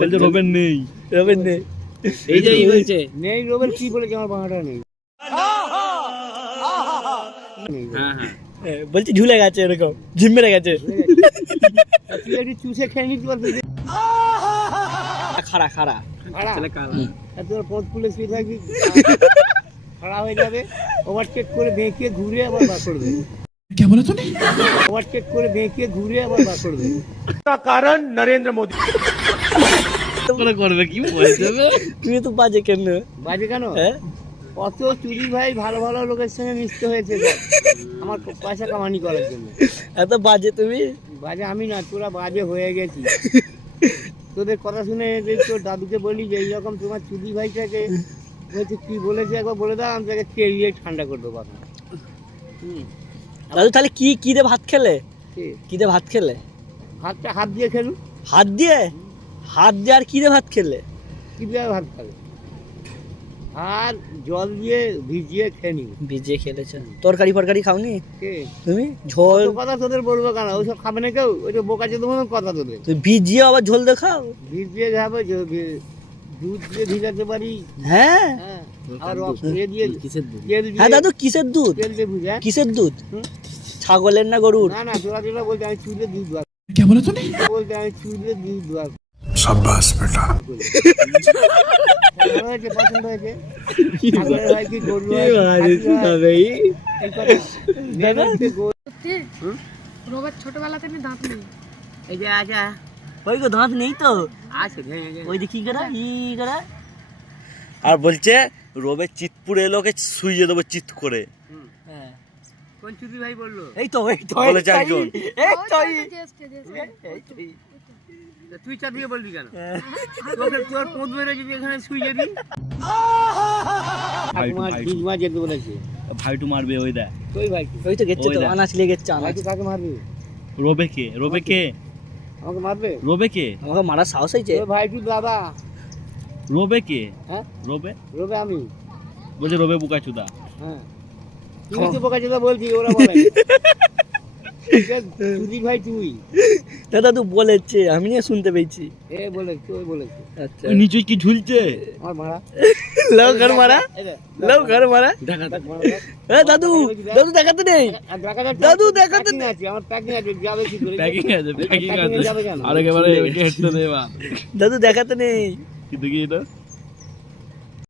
বলছে রোবেন নেই, রোবেন নেই, এই যে বলছে নেই রোবেন কি বলেছে আমার বাংলাটা নেই। হ্যাঁ হ্যাঁ বলছি ঝুলে গেছে, এরকম ঝিম মেরে গেছে। তুই একটু চুষে খেয়ে নিতে পারবি। খাড়া খাড়া ছেলে কালা তোর পথ খুলে শুয়ে থাকবি, খাড়া হয়ে যাবে, ওভারটেক করে বেঁকে ঘুরে আবার বার করবে। क्या बोला तूने? ওভারটেক করে বেঁকে ঘুরে আবার বার করবে। করে করবে কি বলছে বে? তুমি তো বাজে কেন? বাজে কেন? হ্যাঁ কত চুরি ভাই ভালো ভালো লোকের সঙ্গে মিশতে হয়েছে দেখ, আমার পয়সা কামানি করার জন্য। এত বাজে তুমি? বাজে আমি না, তোরা বাজে হয়ে গেছি। তোদের কথা শুনে যে তোর দাদুকে বলি যে এইরকম তোমার চুরি ভাইটাকে বলছে কি বলেছে একবার বলে দাও, আমি তাকে কেড়িয়ে ঠান্ডা করে দেবো। দাদু তাহলে কি কি দিয়ে ভাত খেলে? ঠিক, কি দিয়ে ভাত খেলে? ভাতটা হাত দিয়ে খেলু। হাত দিয়ে? হাত দিয়ে আর কি দিয়ে ভাত খেলে? কি দিয়ে ভাত খাবে? আর জল দিয়ে ভিজিয়ে খেয়ে নিবি। ভিজিয়ে খেলেছে? তরকারি ফরকারি খাওনি কে? তুমি? ঝোল? অত কথা তোদের বলবো কেন, ওইসব খাবে না কেউ, ওই যে বোকা চোদ মতন কথা তোদের। তুমি ভিজিয়ে আবার ঝোল দিয়ে খাও? ভিজিয়ে যাবে, দুধ দিয়ে ভিজাতে পারি। হ্যাঁ হ্যাঁ, আর ইয়ে দিয়ে কিসের দুধ? তেল দিয়ে, হ্যাঁ দাদু কিসের দুধ? তেল দিয়ে ভিজা। কিসের দুধ? হুম? ছাগলের না গরুর? না না, তোরা যেটা বলতে আমি চুলে দুধ বার क्या बोला तूने? বলতে আমি চুলে দুধ বার। शाबाश बेटा। ভালো হয়েছে, পছন্দ হয়েছে। ছাগলের হয় কি গরু হয় কি খাসি হয়, এই কথা। মেয়েদের হচ্ছে গরু। সত্যি রোবের ছোটবেলাতে আমি দাঁত নেই। এই যে আচ্ছা ওই গো দাঁত নেই তো, আছে ভেঙে গেছে। ওই যে কি করে ই করে। আর বলছে রোবের চিতপুরে এলোকে শুইয়ে দেবো চিত করে। হ্যাঁ কোন চুরি ভাই বললো? এই তো এই তো বলেছে একজন। এই তো তা তুই চা দিয়ে বলবি কেন? তোকে তোর পোঁত মেরে যদি এখানে শুয়ে যাবি। ঠাকুমার ডিগমা যেতে বলেছে। ভাইটু মারবে ওই দেখ। তুই ভাই কি? ওই তো গেছে ওই তো, দেখ। আনাচ লেগেছে ভাই আনাচ। কি কাকে মারবি? রোবে কে? রোবে কে? আমাকে মারবে? রোবে কে? আমাকে মারার সাহস হয়েছে? তোর ভাই তুই দাদা। রোবে কে? হ্যাঁ রোবে রোবে আমি। বলছে রোবে বুকা চুদা। হ্যাঁ তুই তো বোকা চোদা বলছি, ওরা বলে চুরি ভাই তুই। দাদা তুই বলেছে, আমি নিয়ে শুনতে পেয়েছি। এ বলেছে, ওই বলেছে। আচ্ছা ওই নিচে কি ঝুলছে? আমার মারা। লাও ঘর মারা, এই দেখ, লাও ঘর মারা। দেখা দেখ, মারা দেখ। এ দাদু, দাদু দেখাতে নেই। আর দেখা যাচ্ছে দাদু, দেখাতে packing আছে, আমার প্যাকিং আছে, যাবে কি করে? প্যাকিং আছে, প্যাকিং Packing এ আছে। যাবে কেন? আর একেবারে হেঁটে দে বা। দাদু দেখাতে নেই। কিন্তু কি এটা?